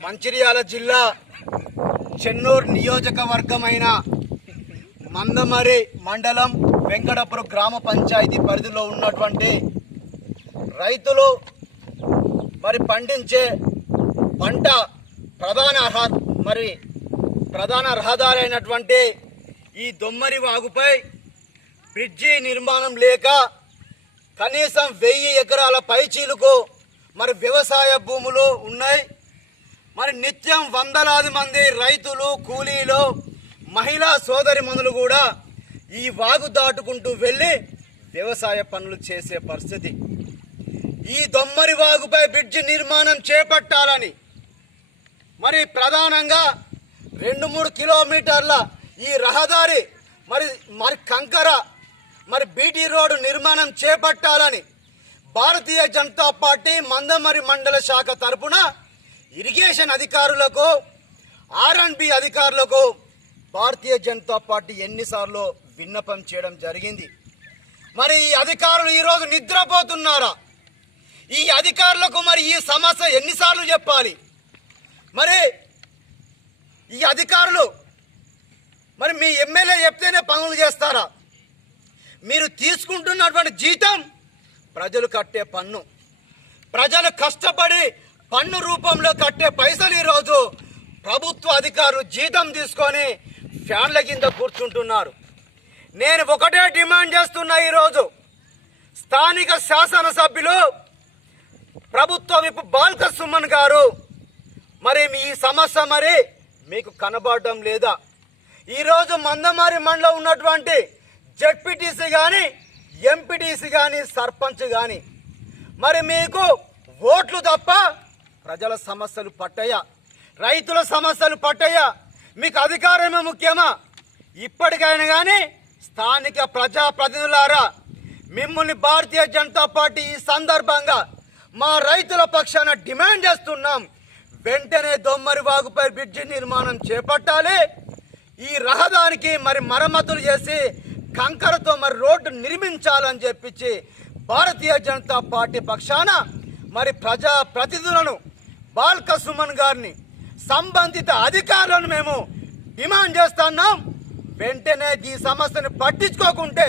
మంచిర్యాల జిల్లా చెన్నూరు నియోజకవర్గమైన మందమరి మండలం వెంకటపురం గ్రామ పంచాయతీ పరిధిలో ఉన్నటువంటి రైతులు మరి పండించే పంట ప్రధాన అర్హ మరి ప్రధాన రహదారైనటువంటి అయినటువంటి ఈ దొమ్మరి వాగుపై బ్రిడ్జి నిర్మాణం లేక కనీసం వెయ్యి ఎకరాల పైచీలకు మరి వ్యవసాయ భూములు ఉన్నాయి. మరి నిత్యం వందలాది మంది రైతులు కూలీలు మహిళా సోదరి మనులు కూడా ఈ వాగు దాటుకుంటూ వెళ్ళి వ్యవసాయ పనులు చేసే పరిస్థితి. ఈ దొమ్మరి వాగుపై బ్రిడ్జి నిర్మాణం చేపట్టాలని మరి ప్రధానంగా రెండు మూడు కిలోమీటర్ల ఈ రహదారి మరి మరి కంకర మరి బీటీ రోడ్డు నిర్మాణం చేపట్టాలని భారతీయ జనతా పార్టీ మందమరి మండల శాఖ తరపున ఇరిగేషన్ అధికారులకు ఆర్ఎండ్బి అధికారులకు భారతీయ జనతా పార్టీ ఎన్నిసార్లు విన్నపం చేయడం జరిగింది. మరి ఈ అధికారులు ఈరోజు నిద్రపోతున్నారా? ఈ అధికారులకు మరి ఈ సమస్య ఎన్నిసార్లు చెప్పాలి? మరి ఈ అధికారులు మరి మీ ఎమ్మెల్యే చెప్తేనే పనులు చేస్తారా? మీరు తీసుకుంటున్నటువంటి జీతం ప్రజలు కట్టే పన్ను. ప్రజలు కష్టపడి పన్ను రూపంలో కట్టే పైసలు ఈరోజు ప్రభుత్వ అధికారులు జీతం తీసుకొని ఫ్యాన్ల కింద కూర్చుంటున్నారు. నేను ఒకటే డిమాండ్ చేస్తున్నా ఈరోజు స్థానిక శాసనసభ్యులు ప్రభుత్వ విప్ బాల్క సుమన్ గారు మరి మీ సమస్య మరి మీకు కనబడడం లేదా? ఈరోజు మందమారి మండలం ఉన్నటువంటి జడ్పీటీసీ కానీ ఎంపీటీసీ కానీ సర్పంచ్ కానీ మరి మీకు ఓట్లు తప్ప ప్రజల సమస్యలు పట్టయ్యా. రైతుల సమస్యలు పట్టయ్యా. మీకు అధికారమే ముఖ్యమా? ఇప్పటికైనా కానీ స్థానిక ప్రజాప్రతినిధులారా మిమ్మల్ని భారతీయ జనతా పార్టీ ఈ సందర్భంగా మా రైతుల పక్షాన డిమాండ్ చేస్తున్నాం. వెంటనే దొమ్మరి వాగుపై బ్రిడ్జి నిర్మాణం చేపట్టాలి. ఈ రహదారికి మరి మరమ్మతులు చేసి కంకరతో మరి రోడ్డు నిర్మించాలని చెప్పించి భారతీయ జనతా పార్టీ పక్షాన మరి ప్రజా ప్రతినిధులను బాల్క సుమన్ గారిని సంబంధిత అధికారులను మేము డిమాండ్ చేస్తున్నాం. వెంటనే ఈ సమస్యను పట్టించుకోకుంటే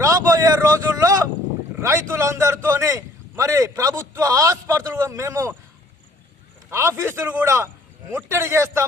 రాబోయే రోజుల్లో రైతులందరితోని మరి ప్రభుత్వ ఆసుపత్రులు మేము ఆఫీసులు కూడా ముట్టడి చేస్తాం.